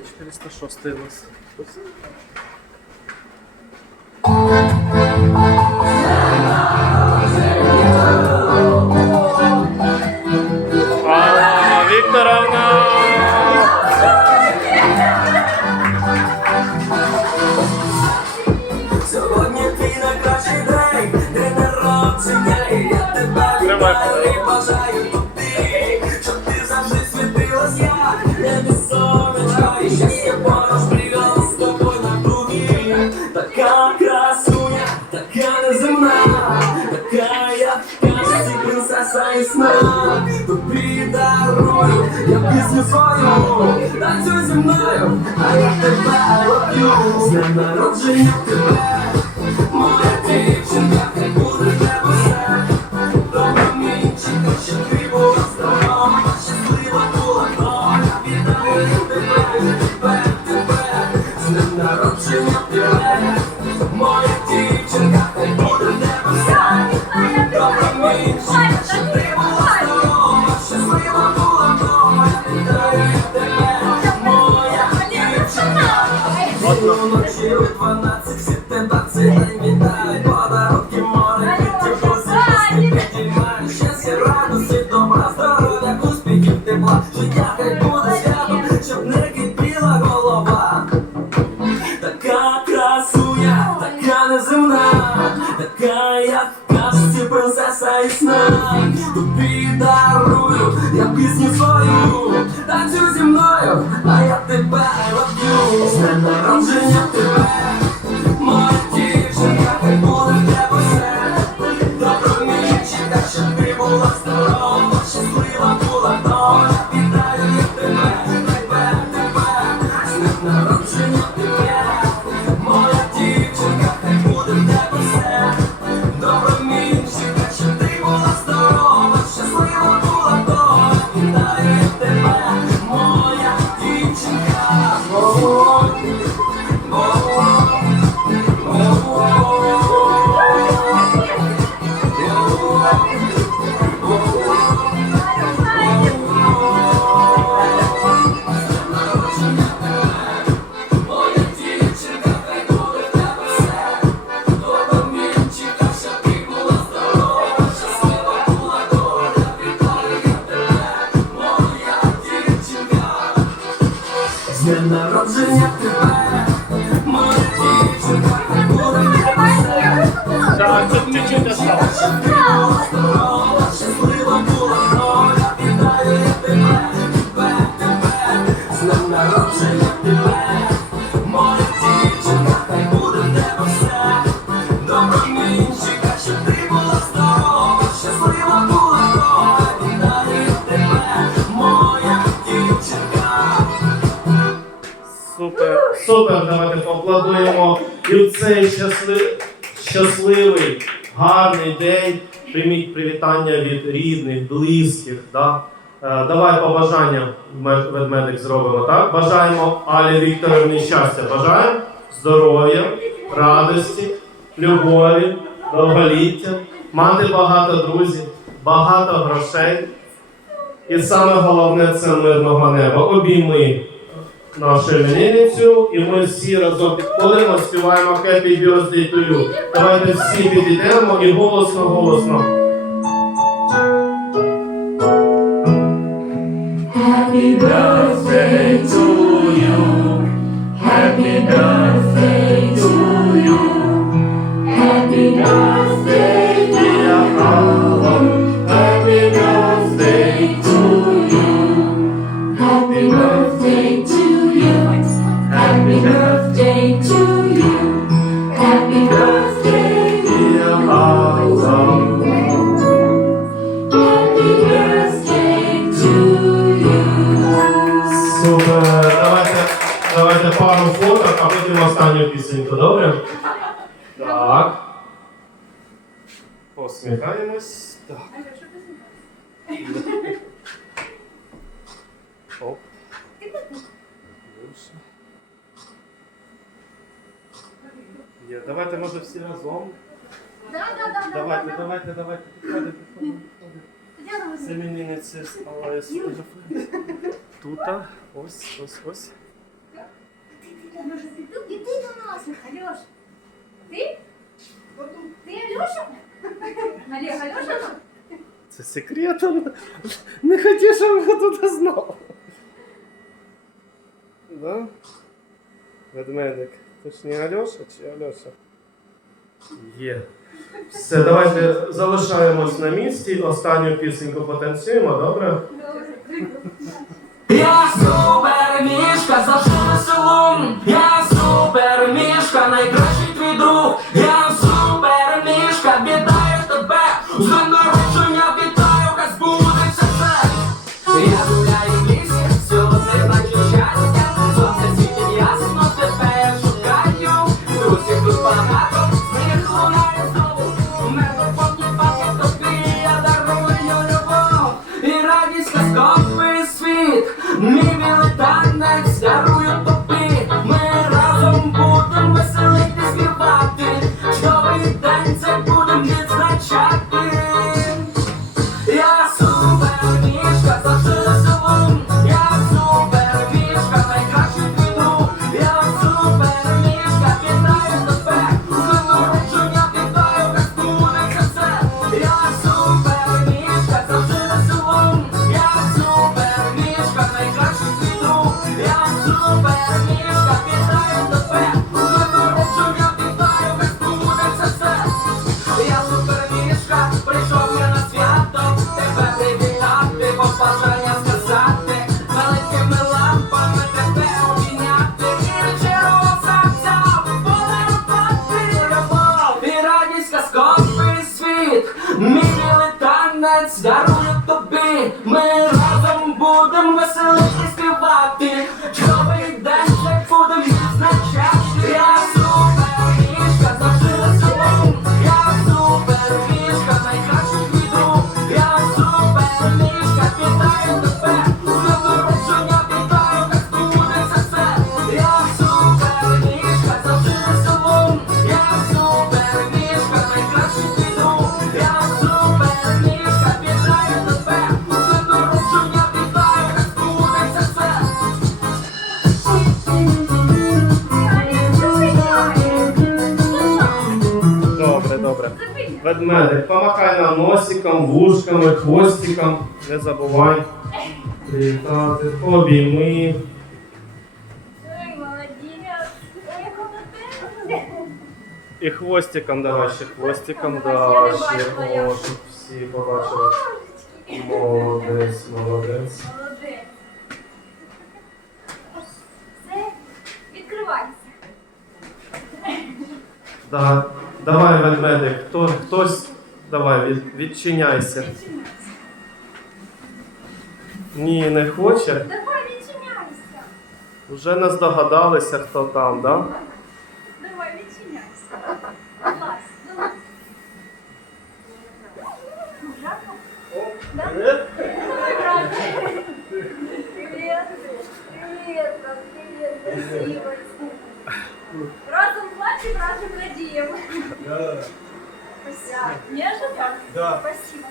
406 у нас. Алла Вікторовна! Сьогодні твій найкращий день, день народження, і я тебе вітаю принцеса і сна. Тобі дарую, я пісню свою, танцюй зі мною, а я тебе you. З днем народження тебе, моя дівчинка, моя у 12 всі тебе цілий вітають Подарунки море, друзі, пісні підіймають Щастя, радості, добра, здоров'я, Життя хай буде святом, щоб не you З днем народження тебе, моя дівчинка, хай буде в все. Так, тут чуть-чуть осталось. Здорова, щаслива давайте. І в цей щасли... щасливий, гарний день. Прийміть привітання від рідних, близьких. Да? Е, давай побажання ведмедик зробимо. Так? Бажаємо Алі Вікторовні щастя. Бажаємо здоров'я, радості, любові, довголіття, мати багато друзів, багато грошей. І саме головне це мирного неба. Обійми нашу іменинницю, і ми всі разом підходимо, співаємо Happy Birthday to you. Давайте всі підійдемо і голосно, голосно. Happy birthday to you. Happy birthday to you. Happy birthday, пару фото, а потім останню пісеньку, добре? Так. Посміхаємось. Так. Оп. Більше. Є. Давайте, може, всі разом. Да, да, да, да, Давайте, да, да. давайте, давайте. Підходимо, підходимо, підходимо. Тетяна Це іменинниці стала фотографувати. Тут, ось, ось, ось. Алеша, ты тут? И ты до нас. Алеша. Ты? Ты Алеша? Олег, Алеша тут? Це секретом. Не хотів, щоб ви тут знали. Да? Ведмедик. Це ж не Альоша чи Альоша? Є. Все, давайте залишаємось на місці. Останню пісеньку потанцюємо, добре? Я супер мішка, завжди ನೀ танець дарую тобі, Добре. Ведмедик, помахай нам носиком, вушками, хвостиком. Не забувай. Привітати, обійми. І хвостиком давай ще хвостиком, Я да, не ще о, щоб всі побачили. Молодець, молодець. Все, відкривайся. Да. Давай, ведмедик, хто, хтось, давай, від, відчиняйся. Ні, не хоче. Давай, відчиняйся. Вже не здогадалися, хто там, да? Давай, відчиняйся. Клас, давай. Жарко? Да? Привет. Привет. Привет, привет, спасибо. Да. Спасибо. Неожиданно. Да. Спасибо.